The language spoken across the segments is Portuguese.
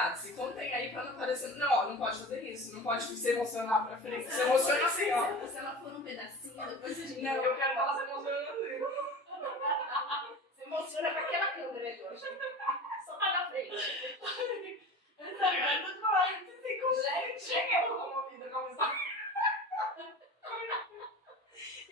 cuidado, se contém aí pra não parecer, não, ó, não pode fazer isso, não pode se emocionar pra frente, se emociona assim, ó. Se ela for um pedacinho, depois a gente... Não, eu quero que ela se emocione assim. Se emociona com aquela câmera ali hoje. Só tá na frente. Eu tô te falando, você tem com gente. Eu tô comovida com isso.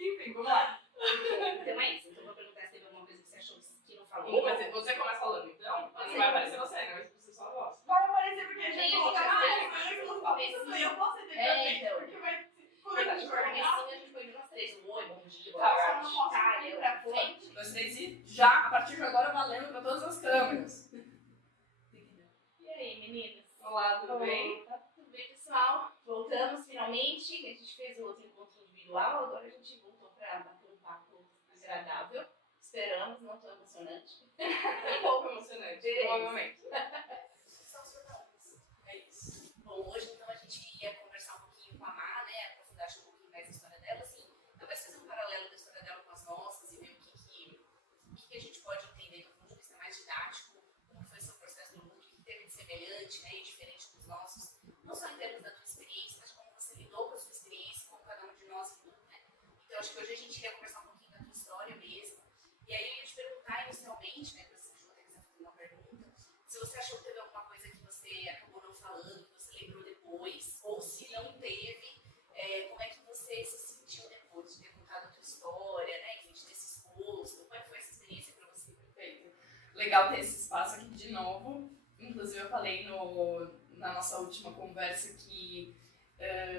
Enfim, vamos lá. Então é isso. Então vou perguntar se teve alguma coisa que você achou que não falou. Mas você começa falando, então? Não vai aparecer você, né? Vai ser só a voz. Vai aparecer porque a Nem gente a coloca gente as vai. coisas no começo. Eu posso editar então. porque vai... Verdade, Quando no a comecinho a gente foi de nós três. Um oi, bom dia, boa Tá, eu tarde. não posso Tá, ir eu pra frente. Vocês e já, a partir de agora, valendo pra todas as câmeras. E aí, meninas? Olá, tudo bem? Tá tudo bem, pessoal? Voltamos finalmente, que a gente fez o outro encontro individual, agora a gente voltou pra bater um papo agradável. Esperamos, não tão emocionante. Um pouco emocionante, provavelmente. É isso. Bom, hoje então a gente ia conversar um pouquinho com a Má, né? Aprofundar um pouquinho mais a história dela, assim, talvez fazer um paralelo da história dela com as nossas e ver o que a gente pode entender do ponto de vista mais didático, como foi o seu processo do luto, o que teve de semelhante, né, e diferente dos nossos, não só em termos da tua experiência, mas como você lidou com a sua experiência, como cada um de nós lidou, né? Então acho que hoje a gente iria conversar um pouquinho da tua história mesmo. E aí eu ia te perguntar inicialmente, né, para você que quiser fazer uma pergunta, se você achou que teve alguma coisa que você acabou não falando, que você lembrou depois, ou se não teve, como é que você se sentiu depois de ter contado a tua história, né, enfim, de ter se exposto, como é que foi essa experiência para você? Perfeito. Legal ter esse espaço aqui de novo. Inclusive eu falei na nossa última conversa que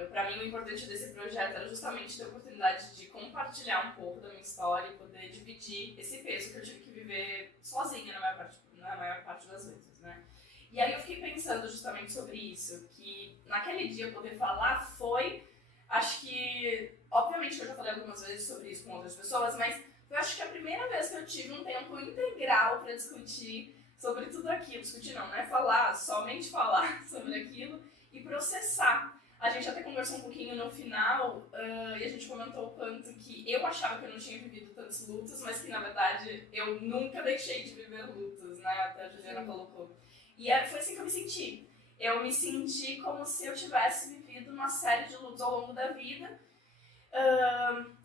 para mim o importante desse projeto era justamente ter a oportunidade de compartilhar um pouco da minha história e poder dividir esse peso que eu tive que viver sozinha na maior parte das vezes, né? E aí eu fiquei pensando justamente sobre isso, que naquele dia eu poder falar foi, acho que, obviamente que eu já falei algumas vezes sobre isso com outras pessoas, mas eu acho que é a primeira vez que eu tive um tempo integral para discutir sobre tudo aquilo, discutir não, né? Falar, somente falar sobre aquilo e processar. A gente até conversou um pouquinho no final e a gente comentou o quanto que eu achava que eu não tinha vivido tantos lutos, mas que na verdade eu nunca deixei de viver lutos, né? Até a Juliana colocou. E foi assim que eu me senti. Eu me senti como se eu tivesse vivido uma série de lutos ao longo da vida.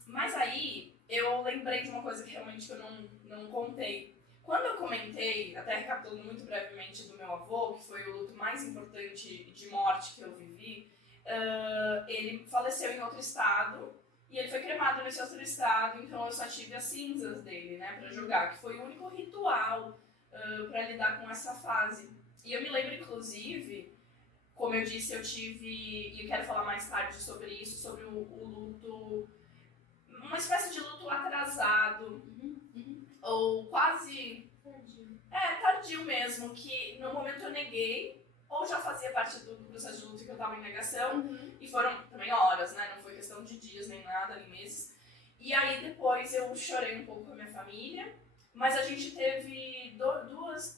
Mas aí eu lembrei de uma coisa que realmente eu não contei. Quando eu comentei, até recapitulando muito brevemente do meu avô, que foi o luto mais importante de morte que eu vivi, ele faleceu em outro estado e ele foi cremado nesse outro estado, então eu só tive as cinzas dele, né, pra jogar, que foi o único ritual pra lidar com essa fase. E eu me lembro, inclusive, como eu disse, eu tive, e eu quero falar mais tarde sobre isso, sobre o luto, uma espécie de luto atrasado, ou quase tardio mesmo, que no momento eu neguei, ou já fazia parte do processo de luto que eu estava em negação, e foram também horas, né, não foi questão de dias nem nada, nem meses. E aí depois eu chorei um pouco com a minha família, mas a gente teve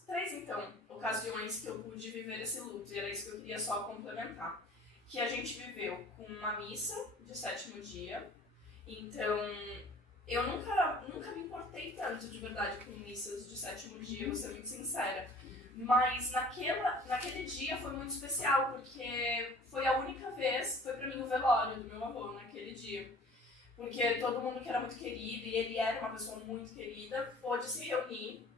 três então, ocasiões que eu pude viver esse luto, e era isso que eu queria só complementar. Que a gente viveu com uma missa de 7º dia, então eu nunca me importei tanto de verdade com missas de 7º dia, vou ser muito sincera. Mas naquele dia foi muito especial, porque foi a única vez, foi pra mim o velório do meu avô naquele dia. Porque todo mundo que era muito querido, e ele era uma pessoa muito querida, pôde se reunir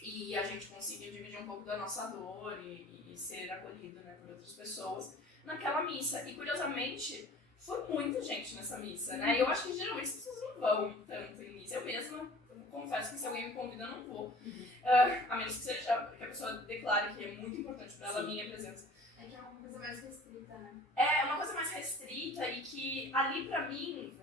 e a gente conseguiu dividir um pouco da nossa dor e ser acolhido, né, por outras pessoas naquela missa. E curiosamente, foi muita gente nessa missa, né? E eu acho que geralmente as pessoas não vão tanto em missa. Eu mesma, confesso que se alguém me convida, eu não vou. A menos que seja que a pessoa declare que é muito importante para ela a minha presença. É que é uma coisa mais restrita, né? É uma coisa mais restrita e que ali pra mim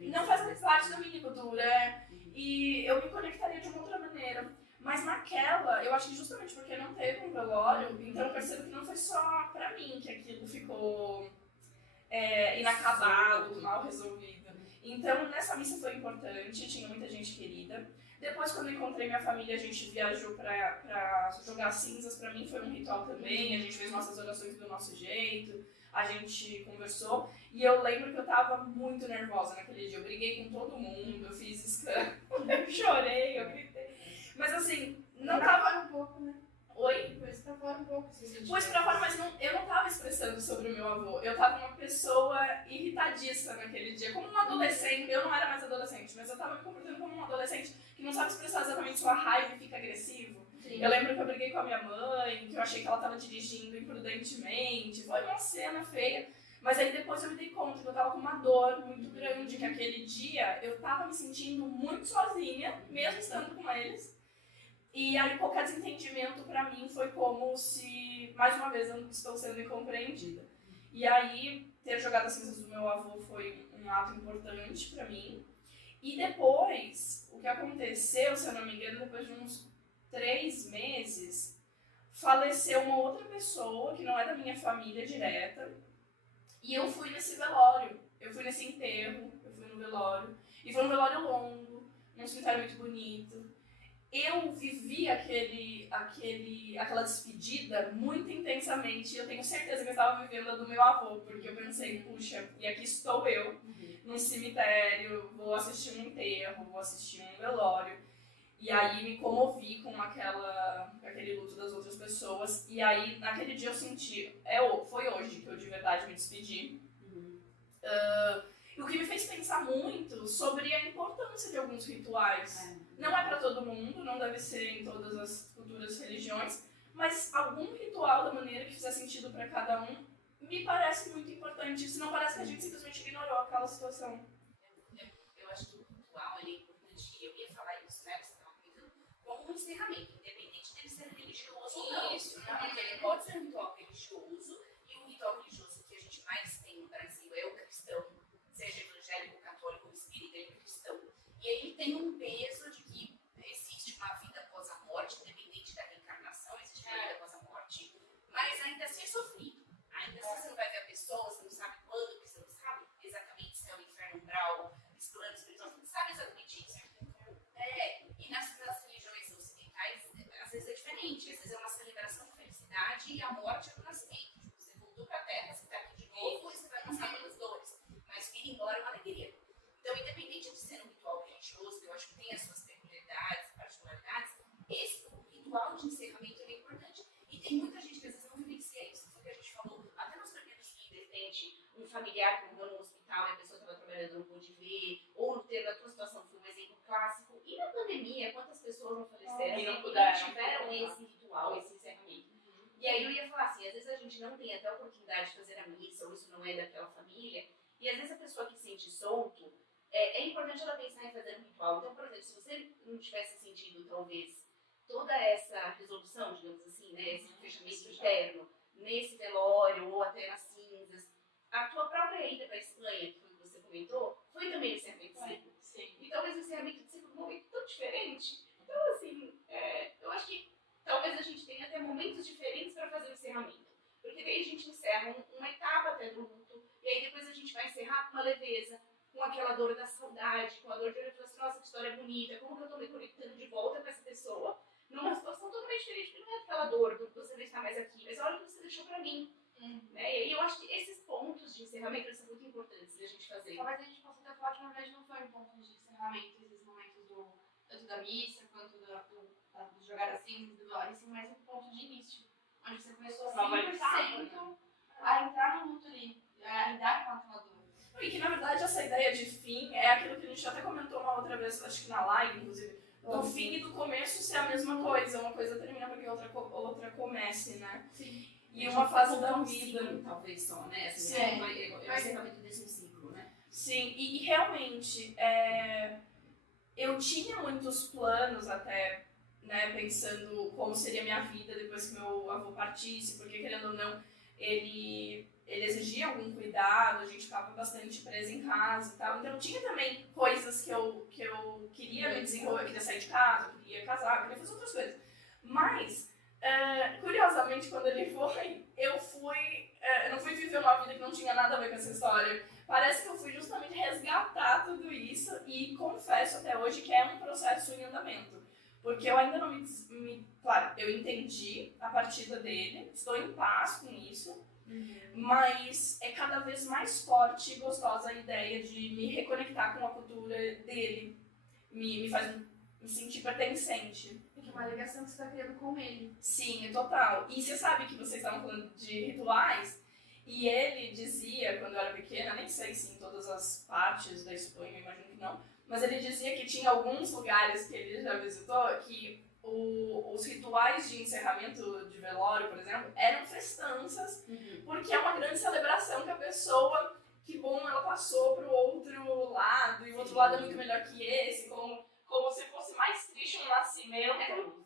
não faz parte da minha cultura. E eu me conectaria de uma outra maneira. Mas naquela, eu acho que justamente porque não teve um velório, então eu percebo que não foi só pra mim que aquilo ficou inacabado, mal resolvido. Então nessa missa foi importante, tinha muita gente querida. Depois, quando eu encontrei minha família, a gente viajou pra jogar cinzas. Pra mim foi um ritual também, a gente fez nossas orações do nosso jeito, a gente conversou. E eu lembro que eu tava muito nervosa naquele dia, eu briguei com todo mundo, eu fiz escândalo, eu chorei, eu gritei. Mas assim, não tava... um pouco, né? Oi? Depois pra fora um pouco. Se Pus pra fora, mas eu não tava expressando sobre o meu avô. Eu tava uma pessoa irritadiça naquele dia. Como uma adolescente, eu não era mais adolescente, mas eu tava me comportando como uma adolescente que não sabe expressar exatamente sua raiva e fica agressivo. Sim. Eu lembro que eu briguei com a minha mãe, que eu achei que ela tava dirigindo imprudentemente. Foi uma cena feia. Mas aí depois eu me dei conta que eu tava com uma dor muito grande, que aquele dia eu tava me sentindo muito sozinha, mesmo estando com eles. E aí qualquer desentendimento pra mim foi como se, mais uma vez, eu não estou sendo incompreendida. E aí ter jogado as cinzas do meu avô foi um ato importante pra mim. E depois, o que aconteceu, se eu não me engano, depois de uns 3 meses, faleceu uma outra pessoa que não é da minha família direta. E eu fui nesse velório, eu fui nesse enterro, eu fui no velório. E foi um velório longo, num cemitério muito bonito. Eu vivi aquela despedida muito intensamente. Eu tenho certeza que eu estava vivendo a do meu avô, porque eu pensei, puxa, e aqui estou eu, num cemitério, vou assistir um enterro, vou assistir um velório. E aí me comovi com aquele luto das outras pessoas. E aí, naquele dia eu senti, foi hoje que eu de verdade me despedi. E o que me fez pensar muito sobre a importância de alguns rituais. Não é para todo mundo, não deve ser em todas as culturas e religiões, mas algum ritual da maneira que fizer sentido para cada um me parece muito importante. Senão parece que a gente simplesmente ignorou aquela situação. Eu acho que o ritual ele é importante, eu ia falar isso, né? Você estava comentando, como um encerramento, independente dele ser religioso ou não. Isso, Porque ele pode ser um ritual religioso, e o ritual religioso que a gente mais tem no Brasil é o cristão, seja evangélico, católico ou espírita, ele é cristão. E aí ele tem um peso de que existe uma vida após a morte, independente da reencarnação, existe uma vida após a morte, mas ainda assim é sofrido. Ainda assim você não vai ver a pessoa, você não sabe quando, você não sabe exatamente se é o inferno umbral, esse plano espiritual, você não sabe exatamente isso. E nas religiões ocidentais, às vezes é diferente, às vezes é uma celebração de felicidade e a morte é o nascimento. Você voltou para a terra, você está aqui de novo e você vai passar pelas dores, mas vir embora é uma alegria. Então, independente de ser um ritual religioso, que eu acho que tem as suas peculiaridades, particularidades, esse ritual de encerramento é importante. E tem muita gente que às vezes não vivencia isso. Foi o que a gente falou, até nos primeiros vídeos, de repente, um familiar que morreu no hospital e a pessoa estava trabalhando não pôde ver, ou na tua situação foi um exemplo clássico. E na pandemia, quantas pessoas não faleceram e não tiveram esse ritual, esse encerramento? E aí eu ia falar assim, às vezes a gente não tem até a oportunidade de fazer a missa, ou isso não é daquela família, e às vezes a pessoa que sente solto, é importante ela pensar em fazer um ritual. Então, por exemplo, se você não tivesse sentido, talvez, toda essa resolução, digamos assim, né, esse fechamento interno, nesse velório ou até nas cinzas, a tua própria ida para a Espanha, que foi o que você comentou, foi também o encerramento de ciclo. Sim. E talvez o encerramento de ciclo é um momento tão diferente. Então, assim, eu acho que talvez a gente tenha até momentos diferentes para fazer o encerramento. Porque daí a gente encerra uma etapa até do luto, e aí depois a gente vai encerrar com uma leveza, com aquela dor da saudade, com a dor de olhar e falar assim, nossa, que história bonita, como que eu tô me conectando de volta com essa pessoa, numa situação totalmente diferente, porque não é aquela dor do você não estar mais aqui, mas olha o que você deixou pra mim. Né? E aí eu acho que esses pontos de encerramento são muito importantes da gente fazer. Talvez a gente possa até falar que na verdade não foi um ponto de encerramento, esses momentos tanto da missa quanto do jogar assim, do velório, assim, mas um ponto de início, onde você começou a 100% a entrar no luto ali, a lidar com aquela dor. E que na verdade essa ideia de fim é aquilo que a gente até comentou uma outra vez, acho que na live, inclusive, do fim e do começo ser a mesma coisa, uma coisa termina para que outra comece, né? Sim. E uma fase da um vida. ciclo, talvez só, né? Assim, Sim. É o encerramento desse ciclo, né? Sim, e realmente, eu tinha muitos planos até, né, pensando como seria a minha vida depois que meu avô partisse, porque querendo ou não, ele exigia algum cuidado, a gente ficava bastante presa em casa e tal, então tinha também coisas que eu queria me desenvolver, eu queria sair de casa, eu queria casar, eu queria fazer outras coisas, mas curiosamente quando ele foi, eu não fui viver uma vida que não tinha nada a ver com essa história, parece que eu fui justamente resgatar tudo isso e confesso até hoje que é um processo em andamento. Porque eu ainda não Claro, eu entendi a partida dele, estou em paz com isso, mas é cada vez mais forte e gostosa a ideia de me reconectar com a cultura dele. Me me sentir pertencente. Porque é uma ligação que você tá criando com ele. Sim, total. E você sabe que vocês estavam falando de rituais, e ele dizia, quando eu era pequena, nem sei se em todas as partes da Espanha, imagino que não, mas ele dizia que tinha alguns lugares que ele já visitou que os rituais de encerramento de velório, por exemplo, eram festanças, porque é uma grande celebração que a pessoa, que bom, ela passou pro outro lado, e o outro lado é muito melhor que esse, como se fosse mais triste um nascimento.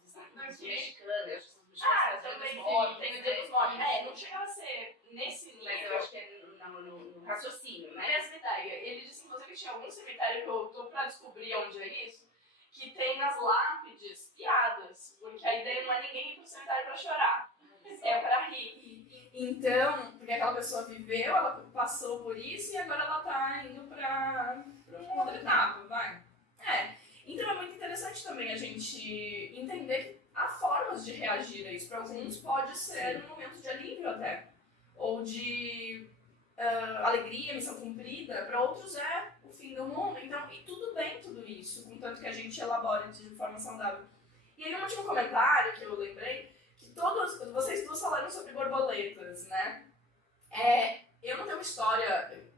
Também tem o Dia dos Mortos. Não chegava a ser nesse nível. Mas eu acho que é no raciocínio, né? Mesma ideia. Ele disse, inclusive, que tinha algum cemitério que eu tô pra descobrir onde é isso, que tem nas lápides piadas, porque a ideia não é ninguém ir pro cemitério pra chorar, é pra rir. Então, porque aquela pessoa viveu, ela passou por isso e agora ela tá indo pra uma outra etapa, vai. Então é muito interessante também a gente entender que há formas de reagir a isso. Para alguns pode ser um momento de alívio até, ou de alegria, missão cumprida. Para outros é o fim do mundo. Então, e tudo bem tudo isso, contanto que a gente elabore de forma saudável. E aí, um último comentário que eu lembrei, que vocês duas falaram sobre borboletas, né? Eu não tenho uma história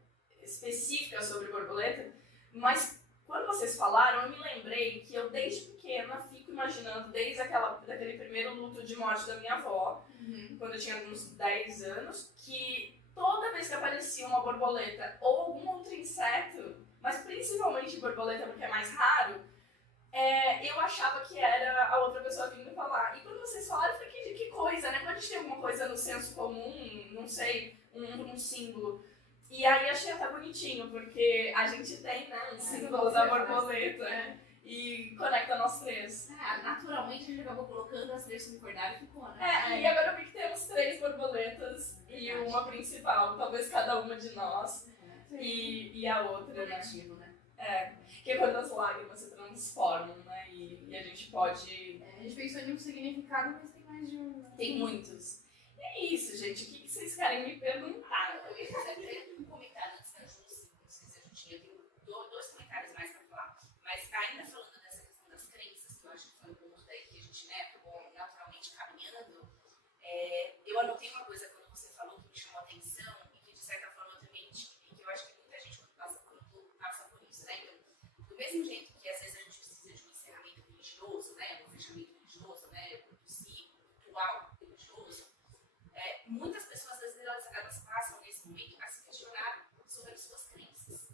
específica sobre borboleta, mas quando vocês falaram, eu me lembrei que eu, desde pequena, fico imaginando, desde daquele primeiro luto de morte da minha avó, quando eu tinha uns 10 anos, que toda vez que aparecia uma borboleta ou algum outro inseto, mas principalmente borboleta porque é mais raro, eu achava que era a outra pessoa vindo falar. E quando vocês falaram, eu falei, que coisa, né? Quando a gente tem alguma coisa no senso comum, não sei, um símbolo. E aí achei até bonitinho, porque a gente tem, né, um símbolo da borboleta e conecta nós três. Naturalmente a gente acabou colocando as três concordadas e ficou, né? E agora eu vi que temos 3 borboletas e uma principal, talvez cada uma de nós e a outra, Coletivo, né? Que é quando as lágrimas se transformam, né, e a gente pode... A gente pensou em um significado, mas tem mais de um. Tem muitos. E é isso, gente, o que vocês querem me perguntar? Eu ia fazer um comentário antes da Júlia, não sei se a gente ia ter 2 comentários mais pra falar, mas ainda falando dessa questão das crenças, que eu acho que foi um ponto daí que a gente, né, acabou naturalmente caminhando, eu anotei uma coisa quando você falou que me chamou a atenção e que de certa forma eu também tive, e que eu acho que muita gente passa por isso, né? Então, do mesmo jeito que às vezes a gente precisa de um encerramento religioso, né, um fechamento religioso, né, do ciclo, ritual religioso, muitas pessoas às vezes elas passam nesse momento a se questionar sobre as suas crenças,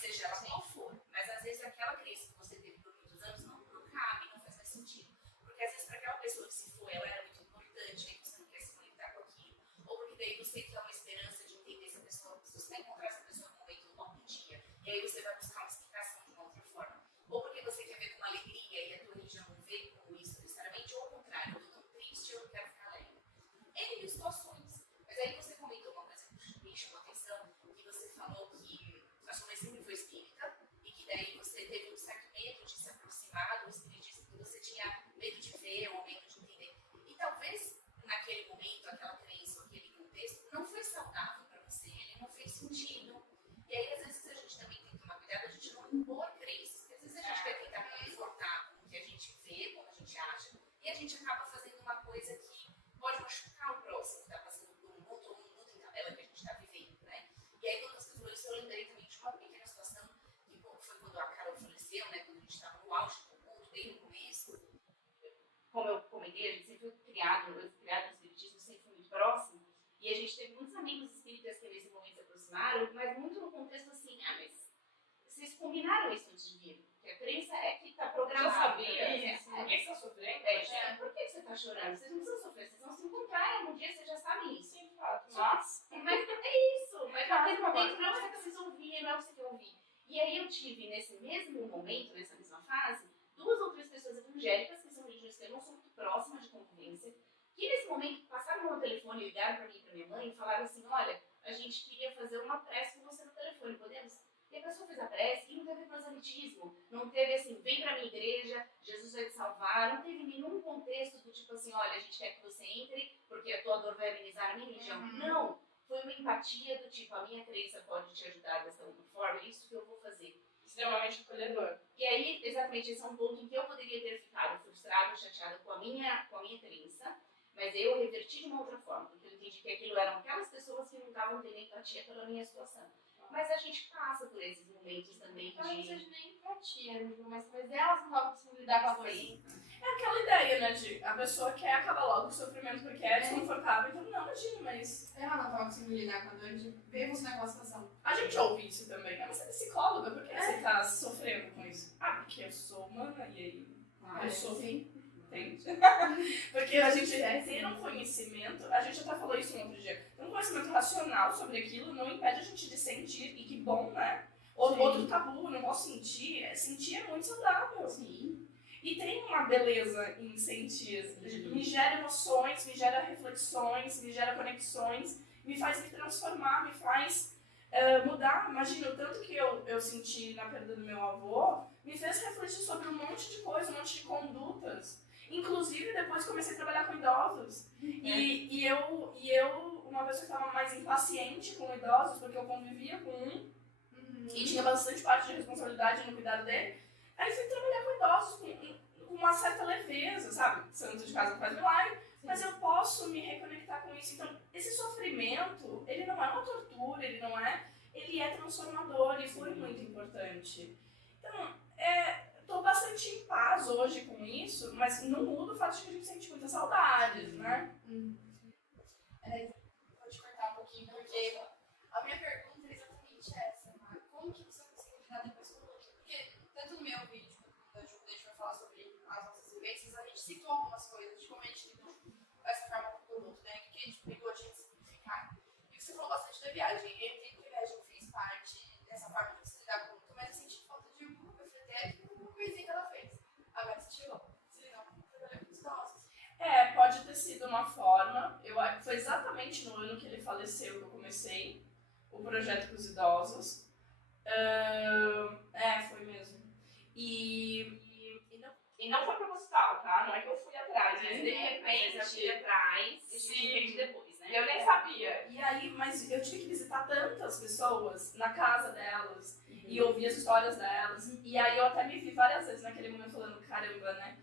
seja ela qual for, mas às vezes aquela crença que você teve por muitos anos não cabe, não faz mais sentido, porque às vezes para aquela pessoa que se foi, ela era muito importante, aí você não quer se conectar com aquilo, ou porque daí você tem uma esperança de entender essa pessoa, se você vai encontrar essa pessoa no momento do bom dia, e aí você vai buscar uma explicação de uma outra forma, ou porque você quer ver com alegria e a tua religião não vê como isso necessariamente, ou ao contrário, eu tô tão triste, eu quero ficar alegre. N situações. Mas aí você comentou uma coisa que me chamou a atenção, que você falou que a sua mãe sempre foi espírita e que daí você teve um certo medo de se aproximar do espiritismo, que você tinha medo de ver ou medo de entender. E talvez naquele momento, aquela crença, aquele contexto, não foi saudável para você, ele não fez sentido. E aí às vezes a gente também tem que tomar cuidado, a gente não impor crenças, porque às vezes a gente vai tentar confortar com o que a gente vê, como a gente acha, e a gente acaba fazendo uma coisa que pode machucar o próximo, que está passando por um luto em tabela que a gente está vivendo, né? E aí quando você falou isso, eu lembrei também de uma pequena situação, que foi quando a Carol faleceu, né? Quando a gente estava no auge do luto, bem no começo. Como eu comentei, a gente sempre foi criado no espiritismo, sempre foi muito próximo, e a gente teve muitos amigos espíritas que nesse momento se aproximaram, mas muito no contexto assim, mas vocês combinaram isso antes de vir? Porque a crença é que está programada. Já sabia? Por que você está sofrendo? Por que você está chorando? Vocês não precisam sofrer, vocês vão se encontrar um dia, vocês já sabem isso. Sim, fato. Mas é isso. Mas naquele momento não é o que você precisa ouvir, não é o que você quer ouvir. E aí eu tive, nesse mesmo momento, nessa mesma fase, 2 ou 3 pessoas evangélicas, que são religiosas que eu não sou muito próxima de convivência, que nesse momento passaram no meu telefone, ligaram para mim e para minha mãe e falaram assim, olha, a gente queria fazer uma prece com você no telefone, podemos? E a pessoa fez a prece e não teve proselitismo, não teve assim, vem pra minha igreja, Jesus vai te salvar, não teve nenhum contexto do tipo assim, olha, a gente quer que você entre porque a tua dor vai amenizar a minha religião. Não, foi uma empatia do tipo, a minha crença pode te ajudar dessa outra forma, é isso que eu vou fazer. Extremamente acolhedor. E E aí, exatamente, esse é um ponto em que eu poderia ter ficado frustrada, chateada com a minha crença, mas eu reverti de uma outra forma, porque eu entendi que aquilo eram aquelas pessoas que não estavam tendo empatia pela minha situação. Mas a gente passa por esses momentos também de... Não precisa de nem empatia, mas elas não estavam conseguindo lidar com a dor. É aquela ideia, né, de a pessoa quer acabar logo com o sofrimento porque é desconfortável, então não, imagina, mas... Ela não estava conseguindo lidar com a dor de ver você naquela situação. A gente ouve isso também, né? Mas você é psicóloga, por que você tá sofrendo com isso? Ah, porque eu sou humana e aí eu sou... Sim. Entende? Porque a gente ter um conhecimento, a gente até falou isso um outro dia, ter um conhecimento racional sobre aquilo não impede a gente de sentir, e que bom, né? Outro tabu, não posso sentir, sentir é muito saudável. Sim. E tem uma beleza em sentir, me gera emoções, me gera reflexões, me gera conexões, me faz me transformar, me faz mudar. Imagina, o tanto que eu senti na perda do meu avô, me fez refletir sobre um monte de coisa, um monte de condutas. Inclusive, depois comecei a trabalhar com idosos. E eu, uma pessoa que estava mais impaciente com idosos, porque eu convivia com um, e tinha bastante parte de responsabilidade no cuidado dele, aí fui trabalhar com idosos com uma certa leveza, sabe? Santo de casa não faz milagre, mas eu posso me reconectar com isso. Então, esse sofrimento, ele não é uma tortura, ele é transformador e foi muito importante. Então, estou bastante em paz hoje com isso, mas não muda o fato de que a gente sente muitas saudades, né? Vou te cortar um pouquinho, porque a minha pergunta é exatamente essa, né? Como que você conseguiu lidar depois com o luto? Porque tanto no meu vídeo quanto no da Ju, a gente vai falar sobre as nossas vivências, a gente citou algumas coisas de como a gente lidou com essa forma do luto, né? O que a gente brigou de simplificar. E você falou bastante da viagem. Eu entendo que a viagem fez parte dessa forma de se lidar com o luto, mas eu senti falta de alguma coisa, até uma coisinha que ela fez. Agora você chegou, se não, trabalhou com os nossos. Pode ter sido uma forma. Foi exatamente no ano que ele faleceu que eu comecei o projeto com os idosos. Foi mesmo. E não foi proposital, tá? Não é que eu fui atrás, mas de repente eu fui atrás e sim, entendi depois, né? eu nem sabia. E aí, mas eu tive que visitar tantas pessoas na casa delas e ouvir as histórias delas. E aí eu até me vi várias vezes naquele momento falando, caramba, né?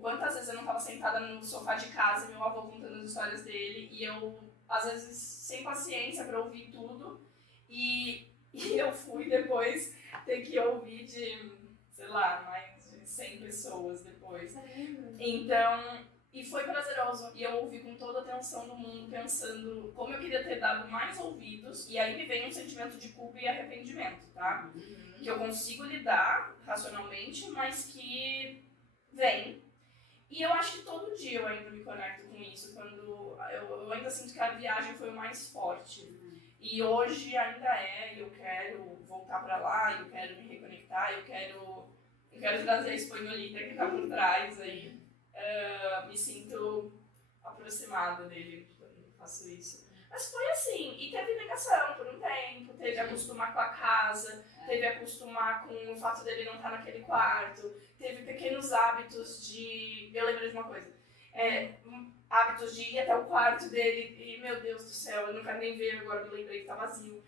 Quantas vezes eu não estava sentada no sofá de casa e meu avô contando as histórias dele e eu, às vezes, sem paciência para ouvir tudo e eu fui depois ter que ouvir de, sei lá, mais de 100 pessoas depois. Então, e foi prazeroso e eu ouvi com toda a atenção do mundo, pensando como eu queria ter dado mais ouvidos e aí me vem um sentimento de culpa e arrependimento, tá? Que eu consigo lidar racionalmente, mas que vem. E eu acho que todo dia eu ainda me conecto com isso, quando eu ainda sinto que a viagem foi o mais forte. E hoje ainda e eu quero voltar pra lá, eu quero me reconectar, eu quero trazer a espanholita que tá por trás aí. Me sinto aproximada dele quando eu faço isso. Mas foi assim, e teve negação por um tempo, teve acostumar com a casa, teve acostumar com o fato dele não estar naquele quarto, teve pequenos hábitos de... Eu lembrei de uma coisa, hábitos de ir até o quarto dele e, meu Deus do céu, eu não quero nem ver, agora eu lembrei que tá vazio.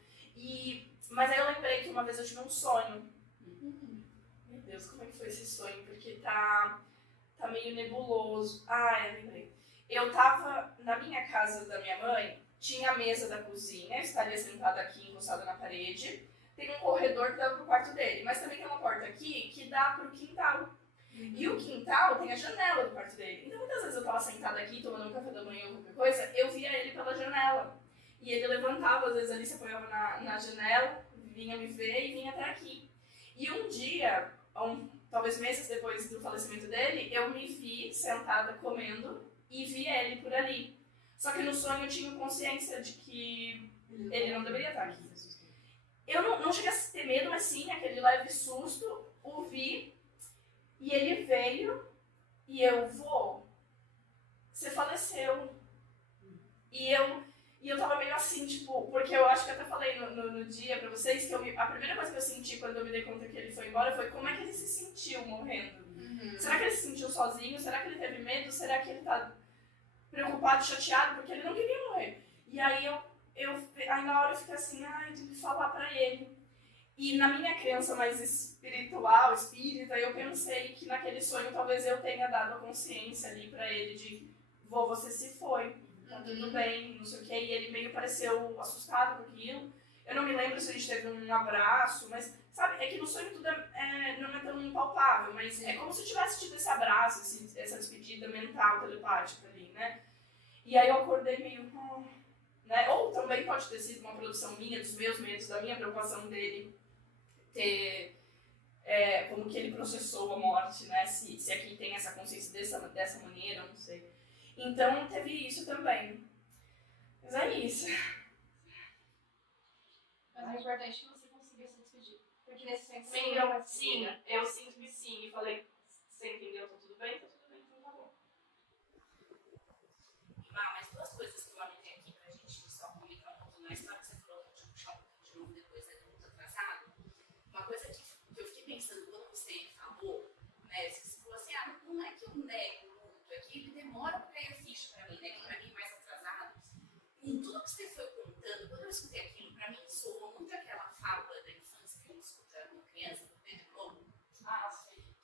Mas aí eu lembrei que uma vez eu tive um sonho. Meu Deus, como é que foi esse sonho? Porque tá meio nebuloso. Eu lembrei. Eu tava na minha casa da minha mãe, tinha a mesa da cozinha, estaria sentada aqui, encostada na parede. Tem um corredor que dá pro quarto dele, mas também tem uma porta aqui que dá pro quintal. E o quintal tem a janela do quarto dele. Então muitas vezes eu tava sentada aqui, tomando um café da manhã ou qualquer coisa, eu via ele pela janela. E ele levantava, às vezes ali se apoiava na janela, vinha me ver e vinha até aqui. E um dia, talvez meses depois do falecimento dele, eu me vi sentada comendo e vi ele por ali. Só que no sonho eu tinha consciência de que ele não deveria estar aqui. Eu não cheguei a ter medo, mas sim, aquele leve susto, o vi, e ele veio, e eu, vô, você faleceu. E eu tava meio assim, tipo, porque eu acho que eu até falei no dia pra vocês, que a primeira coisa que eu senti quando eu me dei conta que ele foi embora foi como é que ele se sentiu morrendo. Será que ele se sentiu sozinho? Será que ele teve medo? Será que ele tá preocupado, chateado, porque ele não queria morrer? E aí aí na hora eu fiquei assim, eu tenho que falar pra ele. E na minha crença mais espiritual, espírita, eu pensei que naquele sonho talvez eu tenha dado a consciência ali pra ele de você se foi, tá tudo bem, não sei o que, e ele meio pareceu assustado com aquilo. Eu não me lembro se a gente teve um abraço, mas sabe, é que no sonho tudo não é tão palpável, mas é como se eu tivesse tido esse abraço, essa despedida mental, telepática ali, né? E aí eu acordei meio... né? Ou também pode ter sido uma produção minha, dos meus medos, da minha preocupação dele ter... como que ele processou a morte, né? Se aqui tem essa consciência dessa maneira, não sei. Então teve isso também. Mas é isso. Mas é importante que você consiga se despedir. Porque nesse tempo Sim, eu sinto que sim. E falei, você entendeu? Tá tudo bem, então tá bom. Mas duas coisas que eu anotei aqui pra gente só comentar um pouquinho na história que você falou, que eu tinha puxar um pouquinho de novo depois, né, do muito atrasado. Uma coisa que eu fiquei pensando quando você falou, né, você falou assim, não é que eu nego o luto, é que ele demora pra cair a ficha pra mim, né, que pra mim é mais atrasado. Com tudo que você foi contando, quando eu escutei aquilo, pra mim soou muito aquela fábula da infância que a gente escuta uma criança, do Pedro Lobo.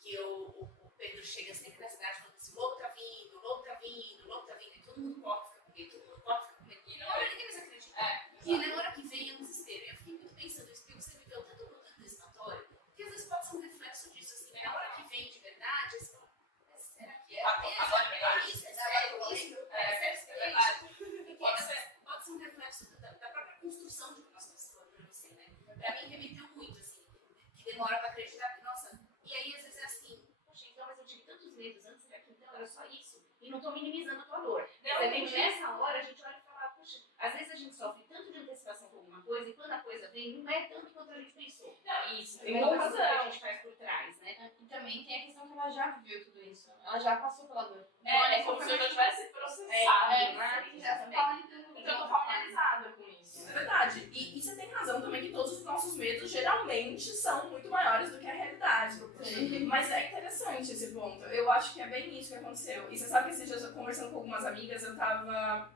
Que o Pedro chega sempre na cidade falando assim, o lobo tá vindo, o lobo tá vindo, o lobo tá vindo, e todo mundo corre, fica com medo, todo mundo corre, fica com medo. E não, ninguém mais acredita. E na hora que vem é um desespero. Eu fiquei muito pensando isso, porque você viveu tanto no antecipatório, que às vezes pode ser um reflexo disso, assim, na hora que vem de verdade, você fala, será que é isso? É sério isso? É verdade. Pode ser um reflexo da própria construção de uma nossa história pra você, né? Pra mim, remeteu muito, assim, que demora pra acreditar que, nossa, e aí às vezes é assim, poxa, então, mas eu tive tantos medos antes daqui, então era só isso, e não tô minimizando a tua dor. Nessa hora a gente olha e fala, puxa, às vezes a gente sofre tanto de antecipação com alguma coisa, e quando a coisa vem, não é tanto quanto a gente pensou. Isso, tem uma coisa que a gente faz por trás, né? E também tem a questão que ela já viveu tudo isso. Ela já passou pela dor. É como se eu já tivesse processado, né? Já tá lidando. Então eu tô familiarizada com isso. É verdade. E você tem razão também que todos os nossos medos geralmente são muito maiores do que a realidade. Mas é interessante esse ponto. Eu acho que é bem isso que aconteceu. E você sabe que esses dias, conversando com algumas amigas, a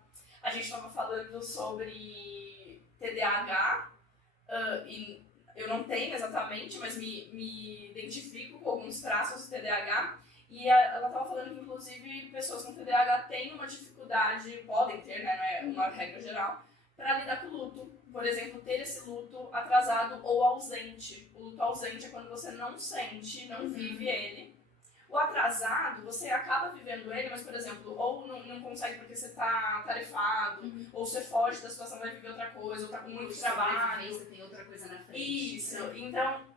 gente tava falando sobre TDAH, e eu não tenho exatamente, mas me identifico com alguns traços do TDAH. E ela estava falando que, inclusive, pessoas com TDAH têm uma dificuldade, podem ter, né, não é uma regra geral, para lidar com o luto. Por exemplo, ter esse luto atrasado ou ausente. O luto ausente é quando você não sente, não vive ele. O atrasado, você acaba vivendo ele, mas, por exemplo, ou não consegue porque você está tarefado, ou você foge da situação, vai viver outra coisa, ou está com muito trabalho. Você tem outra coisa na frente. Isso, então...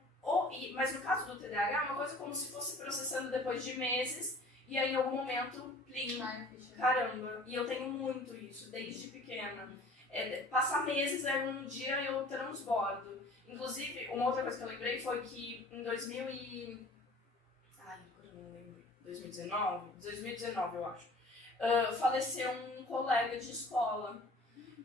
mas no caso do TDAH é uma coisa como se fosse processando depois de meses e aí em algum momento, plim, caramba. E eu tenho muito isso, desde pequena. Passar meses, aí um dia eu transbordo. Inclusive, uma outra coisa que eu lembrei foi que em 2019, eu acho, faleceu um colega de escola.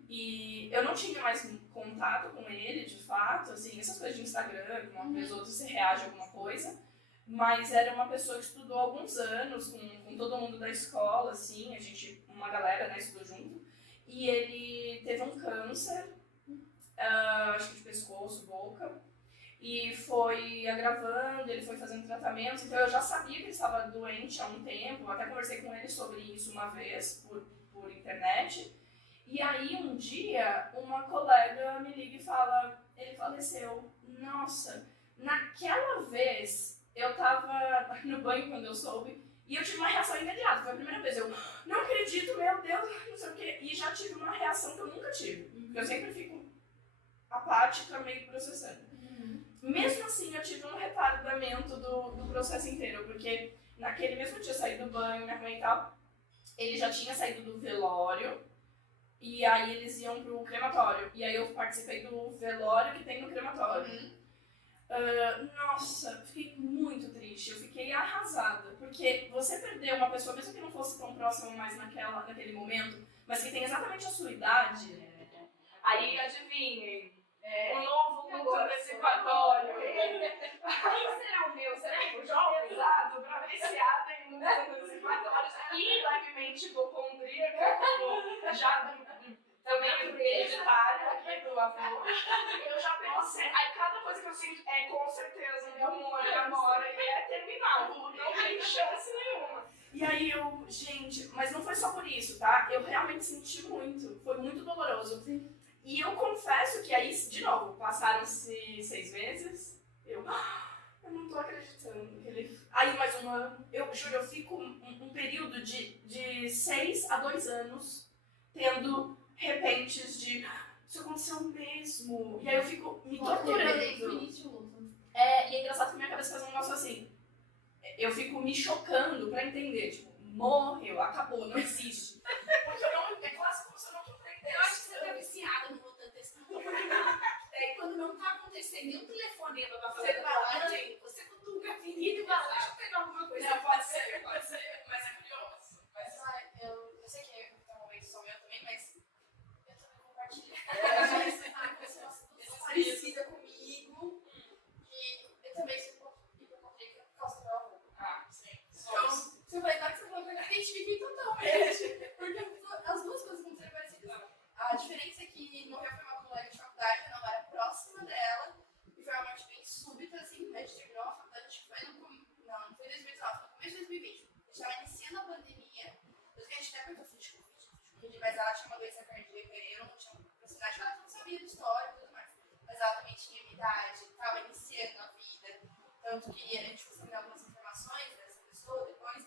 E eu não tinha mais contato com ele, de fato, assim, essas coisas de Instagram, uma vez ou outra você reage a alguma coisa, mas era uma pessoa que estudou há alguns anos com todo mundo da escola, assim, uma galera, né, estudou junto, e ele teve um câncer, acho que de pescoço, boca, e foi agravando, ele foi fazendo tratamento, então eu já sabia que ele estava doente há um tempo, até conversei com ele sobre isso uma vez, por internet. E aí, um dia, uma colega me liga e fala, ele faleceu. Nossa, naquela vez, eu tava no banho quando eu soube, e eu tive uma reação imediata. Foi a primeira vez. Eu, não acredito, meu Deus, não sei o quê. E já tive uma reação que eu nunca tive. Porque eu sempre fico apática, meio processando. Mesmo assim, eu tive um retardamento do processo inteiro. Porque naquele mesmo dia, eu saí do banho, minha mãe e tal, ele já tinha saído do velório. E aí eles iam pro crematório. E aí eu participei do velório que tem no crematório. Nossa, fiquei muito triste. Eu fiquei arrasada. Porque você perdeu uma pessoa, mesmo que não fosse tão próxima mais naquele momento, mas que tem exatamente a sua idade. Aí, adivinhem. Um novo luto antecipatório. Quem será o meu? Será que o jovem? Exato, pra viciada em lutos antecipatórios e levemente hipocondríaca, como já também hereditário aqui do avô. Eu já pensei, aí cada coisa que eu sinto é com certeza um demônio agora e é terminal, não tem chance nenhuma. E aí gente, mas não foi só por isso, tá? Eu realmente senti muito, foi muito doloroso. Sim. E eu confesso que aí, de novo, passaram-se 6 meses, eu não tô acreditando que ele... Aí mais um ano, eu juro, eu fico um período de 6 a 2 anos tendo repentes de isso aconteceu mesmo. E aí eu fico me torturando. E é engraçado que minha cabeça faz um negócio assim. Eu fico me chocando pra entender, tipo, morreu, acabou, não existe. Porque eu não, é quase como se eu não compreendesse. Eu acho que você tá viciada no botão testemunho. Daí quando não tá acontecendo nenhum telefonema pra fazer balagem, você cutuca a ferida e fala, deixa eu pegar alguma coisa. Não, pode ser, mas é curioso. Eu sei que é um momento só meu também, mas eu também compartilho. Você é uma situação parecida comigo e eu também encontrei por causa do meu avô. Sim. Então, se eu falei, na hora que você falou, eu identifiquei totalmente. Porque as duas coisas aconteceram parecidas. A diferença é que morreu foi uma colega de faculdade, eu não era próxima dela, e foi uma morte bem súbita, assim, a gente terminou a faculdade, acho que foi não foi em 2019, foi no começo de 2020. A gente estava iniciando a pandemia, por isso que a gente até perguntou, fiz Covid, mas ela tinha uma doença cardíaca e eu não tinha proximidade, ela não sabia da história e tudo mais. Mas ela também tinha minha idade, estava iniciando a vida, tanto que a gente conseguiu algumas informações dessa pessoa depois,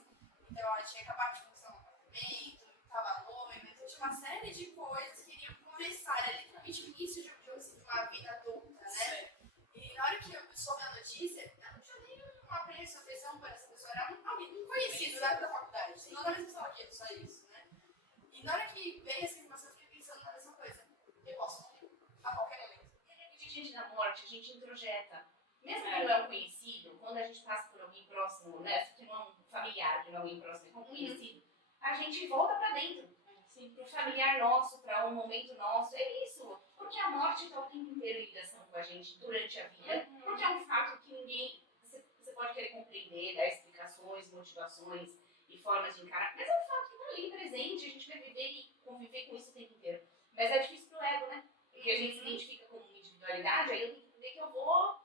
então ela tinha acabado de começar um apartamento, estava noiva, então tinha uma série de coisas que iriam começar, era literalmente o início de uma vida adulta, né? E na hora que eu soube a notícia, eu não tinha nenhuma apreço, afeição por essa pessoa, era alguém conhecido da faculdade, não da mesma sala que eu, só isso, né? E na hora que veio essa informação, eu fiquei pensando na mesma coisa, eu posso morrer a qualquer momento. E diante da morte, a gente introjeta. Mesmo que não é um conhecido, quando a gente passa por alguém próximo, né, que não é um familiar, que não é alguém próximo, é um conhecido, a gente volta pra dentro. Pro familiar nosso, para um momento nosso, é isso. Porque a morte está o tempo inteiro em ligação com a gente durante a vida. Porque é um fato que ninguém, você pode querer compreender, dar explicações, motivações e formas de encarar, mas é um fato que está ali presente, a gente vai viver e conviver com isso o tempo inteiro. Mas é difícil pro ego, né? Porque a gente se identifica como individualidade, aí eu tenho que entender que eu vou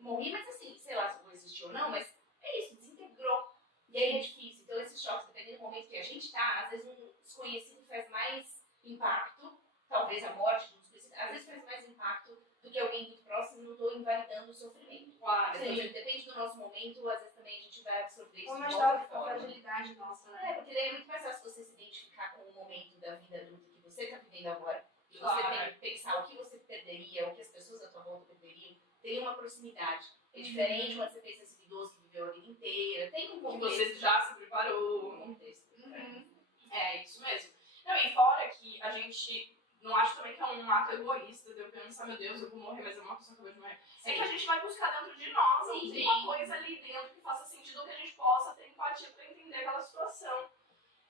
morrer, mas assim, sei lá se eu vou existir ou não, mas é isso, desintegrou. E aí é difícil. Então esses choques, dependendo do momento que a gente está, às vezes um desconhecido faz mais impacto, talvez a morte do desconhecido, às vezes faz mais impacto do que alguém muito próximo, não estou invalidando o sofrimento. Claro, Depende do nosso momento, às vezes também a gente vai absorver isso Como de a outra forma. fragilidade nossa, né? Porque daí é muito mais fácil você se identificar com o momento da vida adulta que você está vivendo agora. E Claro. você tem que pensar o que você perderia, o que as pessoas à tua volta perderiam. Tem uma proximidade. É diferente quando você pensa esse idoso que viveu a vida inteira. Tem um que contexto. você já se preparou. Um contexto. É, isso mesmo. Não, e fora que a gente, não acho também que é um ato egoísta de eu pensar, meu Deus, eu vou morrer, mas é uma pessoa que acabou de morrer. Sim. É que a gente vai buscar dentro de nós Sim. uma coisa ali dentro que faça sentido, que a gente possa ter empatia pra entender aquela situação.